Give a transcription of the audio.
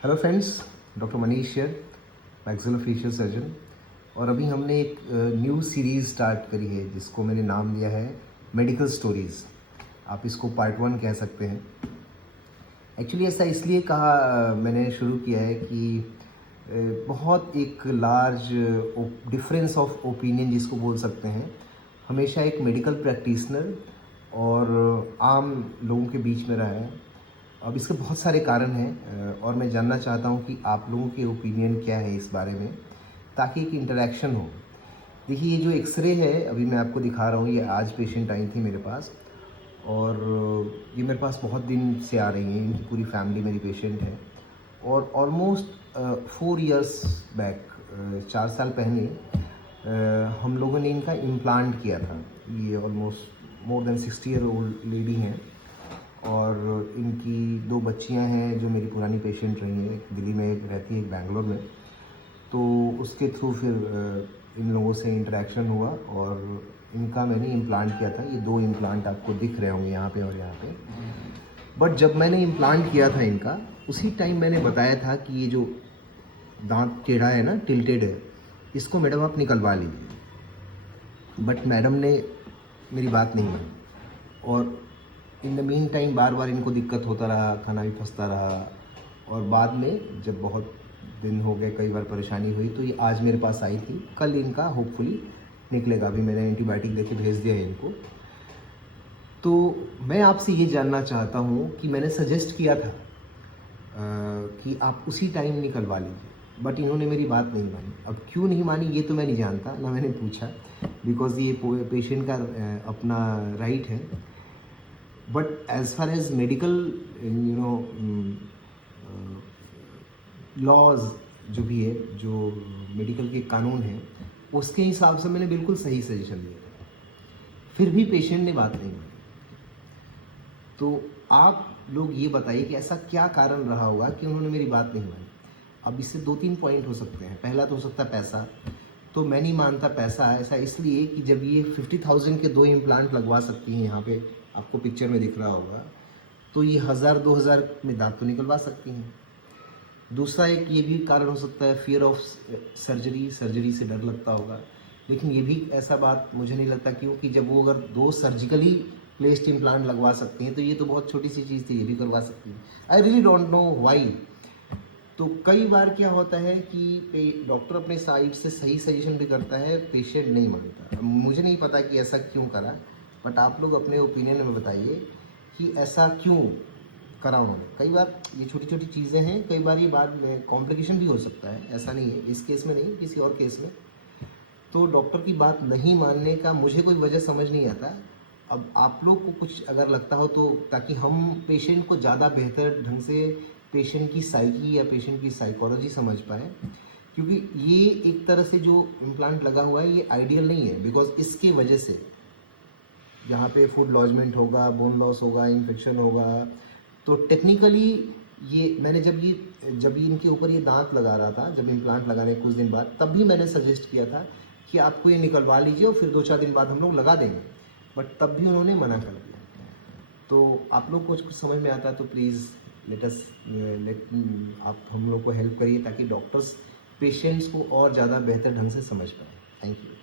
Hello friends, doctor Manish here, maxillofacial surgeon. और अभी हमने एक न्यू सीरीज़ स्टार्ट करी है जिसको मैंने नाम दिया है मेडिकल स्टोरीज़। आप इसको पार्ट 1 कह सकते हैं। एक्चुअली ऐसा इसलिए कहा मैंने शुरू किया है कि बहुत एक लार्ज डिफरेंस ऑफ ओपिनियन जिसको बोल सकते हैं, हमेशा एक मेडिकल प्रैक्टिशनर और आम लोगों के बीच में रहा है। अब इसके बहुत सारे कारण हैं और मैं जानना चाहता हूँ कि आप लोगों के ओपिनियन क्या है इस बारे में, ताकि एक इंटरेक्शन हो। देखिए, ये जो एक्सरे है अभी मैं आपको दिखा रहा हूँ, ये आज पेशेंट आई थी मेरे पास और ये मेरे पास बहुत दिन से आ रही हैं। इनकी पूरी फैमिली मेरी पेशेंट है और ऑलमोस्ट 4 इयर्स बैक, 4 साल पहले हम लोगों ने इनका इम्प्लांट किया था। ये almost more than 60 year old lady हैं और इनकी 2 बच्चियां हैं जो मेरी पुरानी पेशेंट रही हैं। एक दिल्ली में रहती है, एक बैंगलोर में। तो उसके थ्रू फिर इन लोगों से इंटरेक्शन हुआ और इनका मैंने इम्प्लांट किया था। ये 2 इम्प्लांट आपको दिख रहे होंगे यहाँ पे और यहाँ पे। बट जब मैंने इम्प्लांट किया था इनका, उसी टाइम मैंने बताया था कि ये जो दांत टेढ़ा है ना, टिल्टेड है, इसको मैडम आप निकलवा लीजिए। बट मैडम ने मेरी बात नहीं मानी और इन द मीन टाइम बार बार इनको दिक्कत होता रहा, खाना भी फंसता रहा। और बाद में जब बहुत दिन हो गए, कई बार परेशानी हुई, तो ये आज मेरे पास आई थी। कल इनका होपफुली निकलेगा। अभी मैंने एंटीबायोटिक देके भेज दिया है इनको। तो मैं आपसे ये जानना चाहता हूँ कि मैंने सजेस्ट किया था कि आप उसी टाइम निकलवा लीजिए, बट इन्होंने मेरी बात नहीं मानी। अब क्यों नहीं मानी ये तो मैं नहीं जानता, ना मैंने पूछा, बिकॉज़ ये पेशेंट का अपना राइट है। But as far as medical laws जो भी है, जो मेडिकल के कानून हैं, उसके हिसाब से मैंने बिल्कुल सही सजेशन दिया था। फिर भी पेशेंट ने बात नहीं मानी। तो आप लोग ये बताइए कि ऐसा क्या कारण रहा होगा कि उन्होंने मेरी बात नहीं मानी। अब इससे 2-3 पॉइंट हो सकते हैं। पहला तो हो सकता है पैसा। तो मैं नहीं मानता पैसा, ऐसा इसलिए कि जब ये 50,000 के 2 इम्प्लांट लगवा सकती हैं, यहाँ पे आपको पिक्चर में दिख रहा होगा, तो ये 1000-2000 में दांत तो निकलवा सकती हैं। दूसरा एक ये भी कारण हो सकता है फियर ऑफ सर्जरी से डर लगता होगा। लेकिन ये भी ऐसा बात मुझे नहीं लगता, क्योंकि जब वो अगर 2 सर्जिकली प्लेस्ड इम्प्लांट लगवा सकती हैं तो ये तो बहुत छोटी सी चीज़ थी, ये भी करवा सकती हैं। I really don't know why. तो कई बार क्या होता है कि डॉक्टर अपने साइड से सही सजेशन भी करता है, पेशेंट नहीं मानता। मुझे नहीं पता कि ऐसा क्यों करा, बट आप लोग अपने ओपिनियन में बताइए कि ऐसा क्यों करा उन्होंने। कई बार ये छोटी छोटी चीज़ें हैं, कई बार ये बाद में कॉम्प्लिकेशन भी हो सकता है, ऐसा नहीं है। इस केस में नहीं, किसी और केस में। तो डॉक्टर की बात नहीं मानने का मुझे कोई वजह समझ नहीं आता। अब आप लोग को कुछ अगर लगता हो तो, ताकि हम पेशेंट को ज़्यादा बेहतर ढंग से पेशेंट की साइकी या पेशेंट की साइकोलॉजी समझ पाए, क्योंकि ये एक तरह से जो इम्प्लांट लगा हुआ है ये आइडियल नहीं है। बिकॉज इसकी वजह से यहाँ पे फूड लॉजमेंट होगा, बोन लॉस होगा, इन्फेक्शन होगा। तो टेक्निकली ये मैंने जब ये इनके ऊपर ये दांत लगा रहा था, जब इम्प्लांट लगाने कुछ दिन बाद, तब भी मैंने सजेस्ट किया था कि आपको ये निकलवा लीजिए और फिर 2-4 दिन बाद हम लोग लगा देंगे। बट तब भी उन्होंने मना कर दिया। तो आप लोग को कुछ समझ में आता है तो प्लीज़ लेट आप हम लोग को हेल्प करिए, ताकि डॉक्टर्स पेशेंट्स को और ज़्यादा बेहतर ढंग से समझ पाएँ। Thank you.